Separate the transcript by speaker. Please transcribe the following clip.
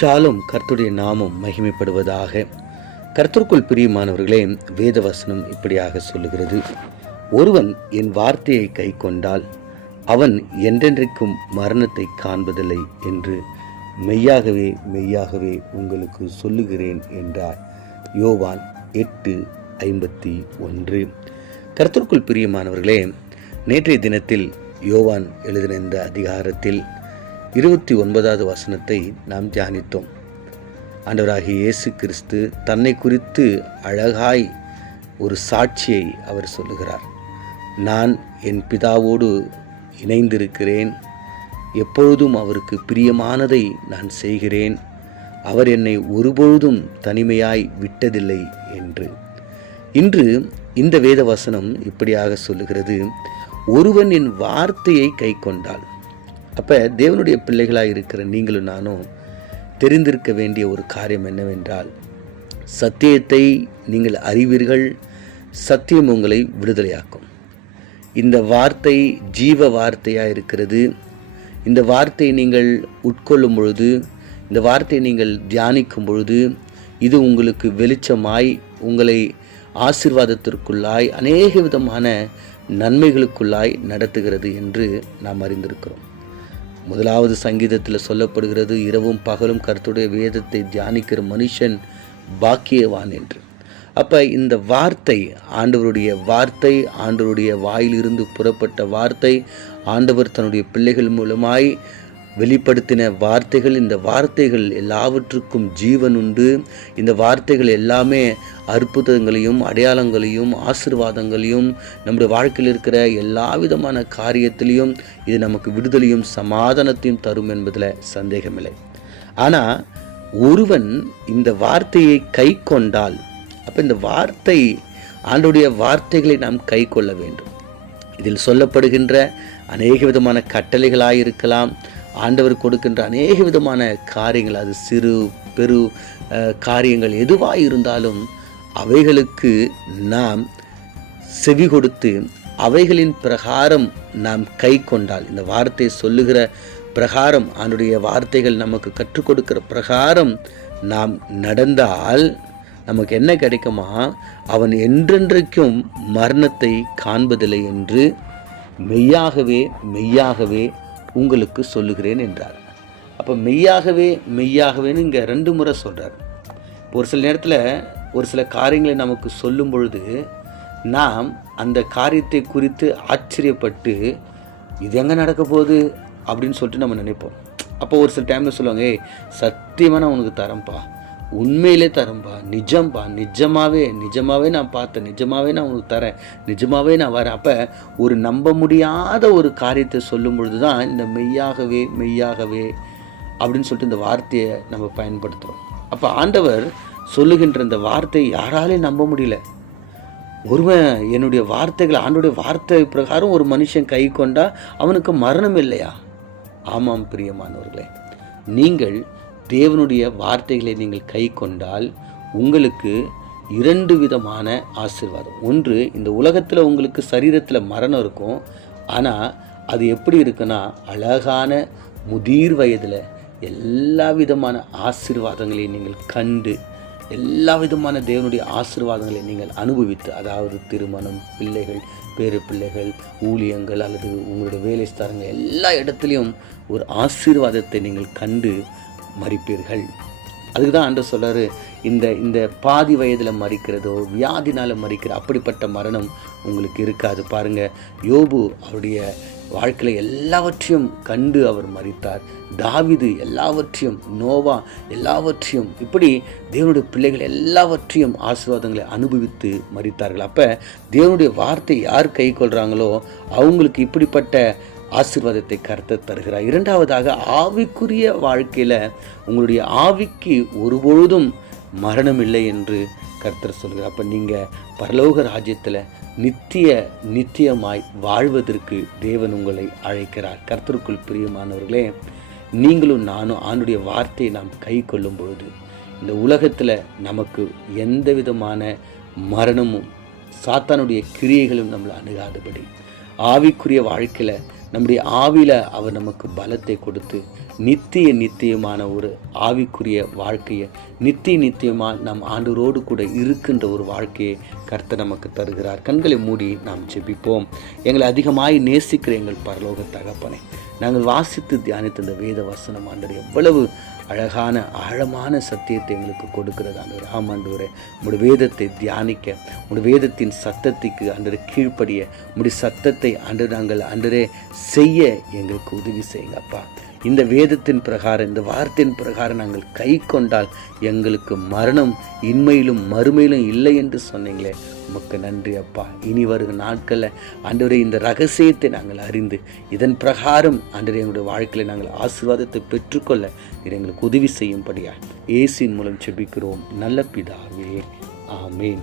Speaker 1: ஷாலும் கர்த்துடைய நாமம் மகிமைப்படுவதாக. கர்த்தருக்குள் பிரியமானவர்களே வேதவசனம் இப்படியாக சொல்லுகிறது. ஒருவன் என் வார்த்தையை கை கொண்டால் அவன் என்றென்றைக்கும் மரணத்தை காண்பதில்லை என்று மெய்யாகவே மெய்யாகவே உங்களுக்கு சொல்லுகிறேன் என்றார். யோவான் எட்டு ஐம்பத்தி ஒன்று. கர்த்தருக்குள் பிரியமானவர்களே நேற்றைய தினத்தில் யோவான் எழுதின இந்த அதிகாரத்தில் இருபத்தி ஒன்பதாவது வசனத்தை நாம் தியானித்தோம். ஆண்டவராகிய இயேசு கிறிஸ்து தன்னை குறித்து அழகாய் ஒரு சாட்சியை அவர் சொல்லுகிறார். நான் என் பிதாவோடு இணைந்திருக்கிறேன். எப்பொழுதும் அவருக்கு பிரியமானதை நான் செய்கிறேன். அவர் என்னை ஒருபொழுதும் தனிமையாய் விட்டதில்லை என்று. இன்று இந்த வேத வசனம் இப்படியாக சொல்லுகிறது. ஒருவன் என் வார்த்தையை கை கொண்டாள் அப்போ தேவனுடைய பிள்ளைகளாக இருக்கிற நீங்களும் நானும் தெரிந்திருக்க வேண்டிய ஒரு காரியம் என்னவென்றால் சத்தியத்தை நீங்கள் அறிவீர்கள் சத்தியம் உங்களை விடுதலையாக்கும். இந்த வார்த்தை ஜீவ வார்த்தையாக இருக்கிறது. இந்த வார்த்தையை நீங்கள் உட்கொள்ளும் பொழுது இந்த வார்த்தையை நீங்கள் தியானிக்கும் பொழுது இது உங்களுக்கு வெளிச்சமாய் உங்களை ஆசிர்வாதத்திற்குள்ளாய் அநேக விதமான நன்மைகளுக்குள்ளாய் நடத்துகிறது என்று நாம் அறிந்திருக்கிறோம். முதலாவது சங்கீதத்தில் சொல்லப்படுகிறது இரவும் பகலும் கருத்துடைய வேதத்தை தியானிக்கிற மனுஷன் பாக்கியவான் என்று. அப்போ இந்த வார்த்தை ஆண்டவருடைய வார்த்தை ஆண்டவருடைய வாயிலிருந்து புறப்பட்ட வார்த்தை ஆண்டவர் தன்னுடைய பிள்ளைகள் மூலமாய் வெளிப்படுத்தின வார்த்தைகள் இந்த வார்த்தைகள் எல்லாவற்றுக்கும் ஜீவன் உண்டு. இந்த வார்த்தைகள் எல்லாமே அற்புதங்களையும் அடையாளங்களையும் ஆசிர்வாதங்களையும் நம்முடைய வாழ்க்கையில் இருக்கிற எல்லா விதமான காரியத்திலையும் இது நமக்கு விடுதலையும் சமாதானத்தையும் தரும் என்பதில் சந்தேகமில்லை. ஆனால் ஒருவன் இந்த வார்த்தையை கை கொண்டால் அப்போ இந்த வார்த்தை ஆண்டுடைய வார்த்தைகளை நாம் கை கொள்ள வேண்டும். இதில் சொல்லப்படுகின்ற அநேக விதமான கட்டளைகளாக இருக்கலாம் ஆண்டவர் கொடுக்கின்ற அநேக விதமான காரியங்கள் அது சிறு பெரு காரியங்கள் எதுவாக இருந்தாலும் அவைகளுக்கு நாம் செவி கொடுத்து அவைகளின் பிரகாரம் நாம் கை கொண்டால் இந்த வார்த்தை சொல்லுகிற பிரகாரம் அவனுடைய வார்த்தைகள் நமக்கு கற்றுக் கொடுக்கிற பிரகாரம் நாம் நடந்தால் நமக்கு என்ன கிடைக்குமா? அவன் என்றென்றைக்கும் மரணத்தை காண்பதில்லை என்று மெய்யாகவே மெய்யாகவே உங்களுக்கு சொல்லுகிறேன் என்றார். அப்போ மெய்யாகவே மெய்யாகவேன்னு இங்கே ரெண்டு முறை சொல்கிறார் ஒரு சில நேரத்தில் ஒரு சில காரியங்களை நமக்கு சொல்லும் பொழுது நாம் அந்த காரியத்தை குறித்து ஆச்சரியப்பட்டு இது எங்கே நடக்க போகுது? அப்படின்னு சொல்லிட்டு நம்ம நினைப்போம். அப்போ ஒரு சில டைமில் சொல்லுவாங்க ஏய் சத்தியமாக நான் உனக்கு தரேன்ப்பா. உண்மையிலே தரேன்ப்பா நிஜம்பா. நிஜமாகவே நிஜமாகவே நான் பார்த்தேன். நிஜமாகவே நான் உனக்கு தரேன். நிஜமாகவே நான் வரேன். அப்போ ஒரு நம்ப முடியாத ஒரு காரியத்தை சொல்லும் பொழுது தான் இந்த மெய்யாகவே மெய்யாகவே அப்படின்னு சொல்லிட்டு இந்த வார்த்தையை நம்ம பயன்படுத்துகிறோம் அப்போ ஆண்டவர் சொல்லுகின்ற இந்த வார்த்தையை யாராலே நம்ப முடியல. ஒருவன் என்னுடைய வார்த்தைகள் ஆண்டுடைய வார்த்தை பிரகாரம் ஒரு மனுஷன் கை கொண்டா அவனுக்கு மரணம் இல்லையா? ஆமாம் பிரியமானவர்களே. நீங்கள் தேவனுடைய வார்த்தைகளை நீங்கள் கை கொண்டால் உங்களுக்கு இரண்டு விதமான ஆசிர்வாதம். ஒன்று இந்த உலகத்தில் உங்களுக்கு சரீரத்தில் மரணம் இருக்கும். ஆனால் அது எப்படி இருக்குன்னா அழகான முதிர் வயதில் எல்லா விதமான ஆசிர்வாதங்களையும் நீங்கள் கண்டு எல்லா விதமான தேவனுடைய ஆசிர்வாதங்களை நீங்கள் அனுபவித்து அதாவது திருமணம் பிள்ளைகள் பேரு பிள்ளைகள் ஊழியங்கள் அல்லது உங்களுடைய வேலை ஸ்தானங்கள் எல்லா இடத்துலையும் ஒரு ஆசீர்வாதத்தை நீங்கள் கண்டு மறிப்பீர்கள். அதுக்கு தான் ஆண்டு சொல்கிறாரு இந்த இந்த பாதி வயதில் மறிக்கிறதோ வியாதினால் மறிக்கிற அப்படிப்பட்ட மரணம் உங்களுக்கு இருக்காது. பாருங்கள் யோபு அவருடைய வாழ்க்கையில் எல்லாவற்றையும் கண்டு அவர் மறித்தார். தாவிது எல்லாவற்றையும் நோவா எல்லாவற்றையும் இப்படி தேவனுடைய பிள்ளைகள் எல்லாவற்றையும் ஆசீர்வாதங்களை அனுபவித்து மறித்தார்கள். அப்போ தேவனுடைய வார்த்தை யார் கை கொள்கிறாங்களோ அவங்களுக்கு இப்படிப்பட்ட ஆசிர்வாதத்தை கருத்து தருகிறார். இரண்டாவதாக ஆவிக்குரிய வாழ்க்கையில் உங்களுடைய ஆவிக்கு ஒருபொழுதும் மரணம் இல்லை என்று கர்த்தர் சொல்கிறார். அப்போ நீங்கள் பரலோக ராஜ்யத்தில் நித்திய நித்தியமாய் வாழ்வதற்கு தேவன் உங்களை அழைக்கிறார். கர்த்தருக்குள் பிரியமானவர்களே நீங்களும் நானும் ஆணுடைய வார்த்தையை நாம் கை கொள்ளும் பொழுது இந்த உலகத்தில் நமக்கு எந்த விதமான மரணமும் சாத்தானுடைய கிரியைகளும் நம்மளை அணுகாதபடி ஆவிக்குரிய வாழ்க்கையில் நம்முடைய ஆவியில் அவர் நமக்கு பலத்தை கொடுத்து நித்திய நித்தியமான ஒரு ஆவிக்குரிய வாழ்க்கையை நித்திய நித்தியமாக நம் ஆண்டவரோடு கூட இருக்கின்ற ஒரு வாழ்க்கையை கர்த்தர் நமக்கு தருகிறார். கண்களை மூடி நாம் ஜெபிப்போம். எங்களை அதிகமாய் நேசிக்கிற எங்கள் பரலோக தகப்பனை நாங்கள் வாசித்து தியானித்த இந்த வேத வசனம் ஆண்டவர் எவ்வளவு அழகான ஆழமான சத்தியத்தை எங்களுக்கு கொடுக்கிறது ஆண்டவர் ஆமாண்டவரே உங்களுடைய வேதத்தை தியானிக்க உங்களுடைய வேதத்தின் சத்தத்துக்கு அன்றரை கீழ்ப்படிய உங்களுடைய சத்தத்தை அன்று நாங்கள் அன்றரே செய்ய எங்களுக்கு உதவி செய்யுங்க அப்பா இந்த வேதத்தின் பிரகாரம் இந்த வார்த்தையின் பிரகாரம் நாங்கள் கை கொண்டால் எங்களுக்கு மரணம் இன்மையிலும் மறுமையிலும் இல்லை என்று சொன்னீங்களே. உமக்கு நன்றி அப்பா. இனி வருகிற நாட்களில் ஆண்டவரே இந்த ரகசியத்தை நாங்கள் அறிந்து இதன் பிரகாரம் ஆண்டவரே எங்களுடைய வாழ்க்கையில் நாங்கள் ஆசீர்வாதத்தை பெற்றுக்கொள்ள இது எங்களுக்கு உதவி செய்யும்படியா ஏசியின் மூலம் செபிக்கிறோம். நல்ல பிதாவே. ஆமேன்.